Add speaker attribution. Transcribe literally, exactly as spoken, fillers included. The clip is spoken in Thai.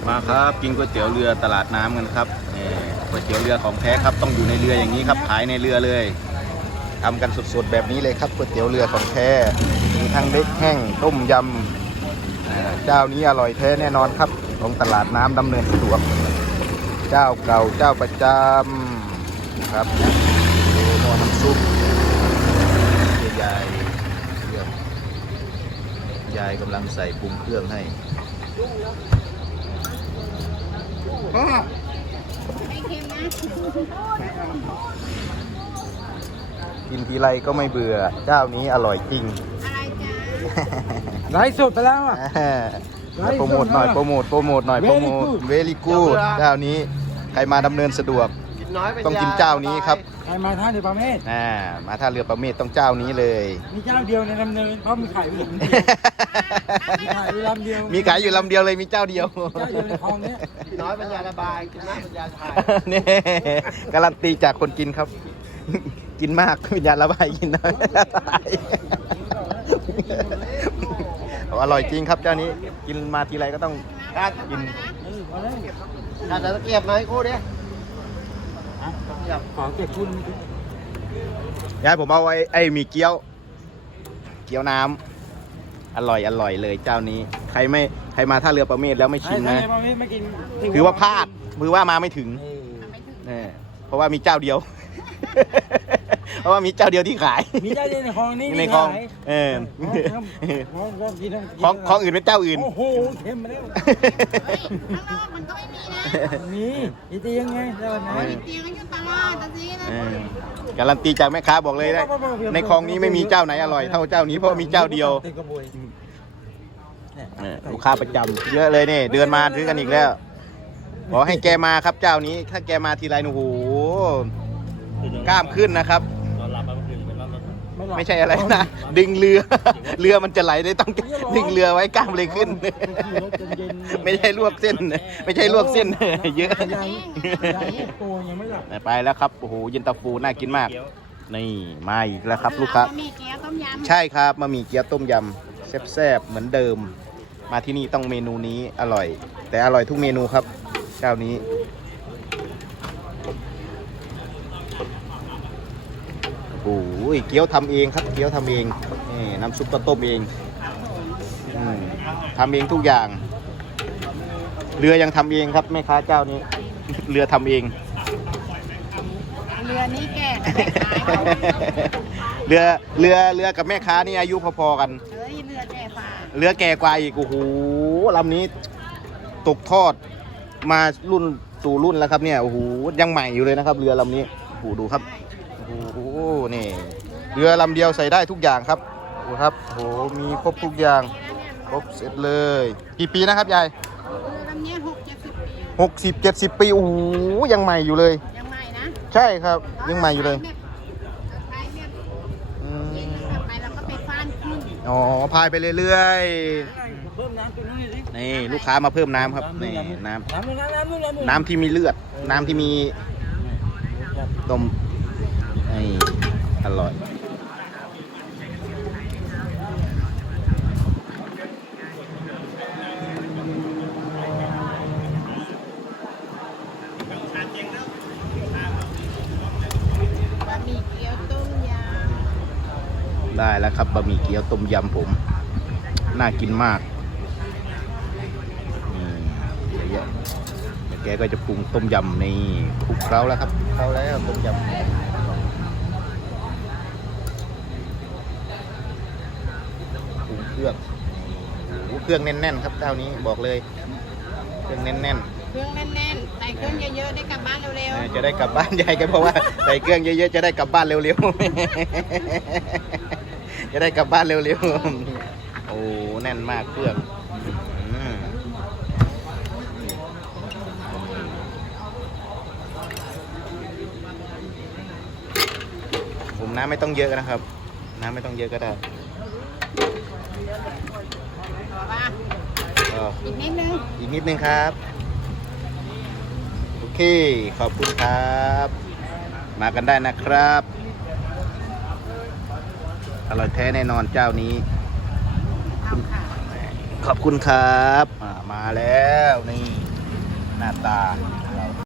Speaker 1: มาครับกินก๋วยเตี๋ยวเรือตลาดน้ำกันครับนี่ก๋วยเตี๋ยวเรือของแท้ครับต้องอยู่ในเรืออย่างนี้ครับขายในเรือเลยทำกันสดๆแบบนี้เลยครับก๋วยเตี๋ยวเรือของแท้มีทั้งเล็กแห้งต้มยำเจ้านี้อร่อยแท้แน่นอนครับของตลาดน้ำดำเนินสะดวกเจ้าเก่าเจ้าประจำครับดูหม้อน้ำซุปยายยายกำลังใส่ปรุงเครื่องให้กินทีไรก็ไม่เบื่อเจ้านี้อร่อยจริง
Speaker 2: อะไรจ้า
Speaker 3: ไลฟ์สดไปแล้วอ่ะ
Speaker 1: โปรโมทหน่อยโปรโมทโปรโมทหน่อยโปรโมทเวลี่กูดเจ้านี้ใครมาดำเนินสะดวกต้องกินเจ้านี้ครับ
Speaker 3: ใครมาท่าเรือประเมศ
Speaker 1: อ่ามาท่าเรือประเมศต้องเจ้านี้เลย
Speaker 3: มีเจ้าเดียวในดำเนินเพราะมีขายอยู่ลำเดียวมีขายอยู่ลำเดียว
Speaker 1: มีขายอยู่ลำเดียวเลยมีเจ้าเดียว
Speaker 3: เจ้าเดียวในคลองนี้
Speaker 2: น้อยปัญญาระบายกินมากปัญญาถ่าย
Speaker 1: นี่การันตีจากคนกินครับกินมากปัญญาระบายกินน้อยอร่อยจริงครับเจ้านี้กินมาทีไรก็ต้องกิน
Speaker 2: การจะเก็บไหมคู่เนี้ย
Speaker 3: ขอเก็บคุณ
Speaker 1: ยายผมเอาไอ้ไอ้มีเกี๊ยวเกี๊ยวน้ำอร่อยอร่อยเลยเจ้านี้ใครไม่ใครมาท่าเรือประเมศแล้วไม่ชิมนะถือว่าพลาดมือว่ามาไม่ถึงเพราะว่ามีเจ้าเดียวเพราะว่ามีเจ้าเดียวที่ขาย
Speaker 3: มีเจ้าเดียวในคลองนี้
Speaker 1: ในคลองเออของของอื่นเป็นเจ้าอื่น
Speaker 3: โอ้โหเค็มมาแล้ว
Speaker 2: ข้างนอกมันก็ไม่มีนะ
Speaker 3: มีอีเตียงไงเจ้าไหน
Speaker 2: อีเตียงก็อยู่ตลาดแต่สิ
Speaker 1: นะการันตีจากแม่ค้าบอกเลยนะในคลองนี้ไม่มีเจ้าไหนอร่อยเท่าเจ้านี้เพราะมีเจ้าเดียวลูกค้าประจำเยอะเลยนี่เดินมาซื้อกันอีกแล้วขอให้แกมาครับเจ้านี้ถ้าแกมาทีไรโอ้โหกล้ามขึ้นนะครับไม่ใช่อะไรนะดึงเรือเรือมันจะไหลได้ต้องดึงเรือไว้กล้ามเลยขึ้นไม่ใช่ลวกเส้นไม่ใช่ลวกเส้นเยอะไปแล้วครับโอ้โหเย็นตาโฟน่ากินมากนี่มาอีกแล้วครับลูกค้าใช่ครับมามีเกี๊ยวต้มยำแซ่บๆเหมือนเดิมมาที่นี่ต้องเมนูนี้อร่อยแต่อร่อยทุกเมนูครับเจ้านี้โอ้ยเกี๊ยวทำเองครับเกี๊ยวทำเองนี่น้ำซุปก็ต้มเองทำเองทุกอย่างเรือยังทำเองครับแม่ค้าเจ้านี้เรือทำเอง
Speaker 2: เรือนี้แก่กับแม่ค้า
Speaker 1: เรือเรือเรือกับแม่ค้านี่อายุพอๆกัน
Speaker 2: เฮ้ยเรือแก่กว่า
Speaker 1: เรือแก่กว่าอีกโอ้โหลำนี้ตกทอดมารุ่นสู่รุ่นแล้วครับเนี่ยโอ้โหยังใหม่อยู่เลยนะครับเรือลำนี้โอ้โหดูครับโอ้โหนี่เรือลำเดียวใส่ได้ทุกอย่างครับดูครับโอ้โหมีครบทุกอย่างครบเสร็จเลยกี่ปีนะครับยาย
Speaker 2: ลำนี้หกเจ็ดสิบปี
Speaker 1: หกสิบเจ็ดสิบปีโอ้โหยังใหม่อยู่เลย
Speaker 2: ยังใหม่นะ
Speaker 1: ใช่ครับยังใหม่อยู่เลย
Speaker 2: ไปแล้วก็ไปฟ้านขึ้น
Speaker 1: อ๋อพายไปเรื่อยๆนี่ลูกค้ามาเพิ่มน้ำครับนี่น้ำน้ำที่มีเลือดน้ำที่มีต้มอร่อย
Speaker 2: บะหมี่เกี๊ยวต้มยำ
Speaker 1: ได้แล้วครับบะหมี่เกี๊ยวต้มยำผมน่ากินมากเยอะแยะแกก็จะปรุงต้มยำในคลุกเคล้าแล้วครับเคล้าแล้วต้มยำเครื่องเครื่องแน่นๆครับเจ้านี้บอกเลยเครื่องแน่น
Speaker 2: ๆเครื่องแน่นๆใส่เครื่องเยอะๆได้กลับบ้านเร็ว
Speaker 1: ๆจะได้กลับบ้านใหญ่กันเพราะว่าใส่เครื่องเยอะๆจะได้กลับบ้านเร็วๆจะได้กลับบ้านเร็วๆโอ้แน่นมากเครื่องผมน้ำไม่ต้องเยอะนะครับน้ำไม่ต้องเยอะก็ได้
Speaker 2: อีกนิดนึง
Speaker 1: อีกนิดนึงครับโอเคขอบคุณครับมากันได้นะครับอร่อยแท้แน่นอนเจ้านี้ขอบคุณครับมาแล้วนี่ตา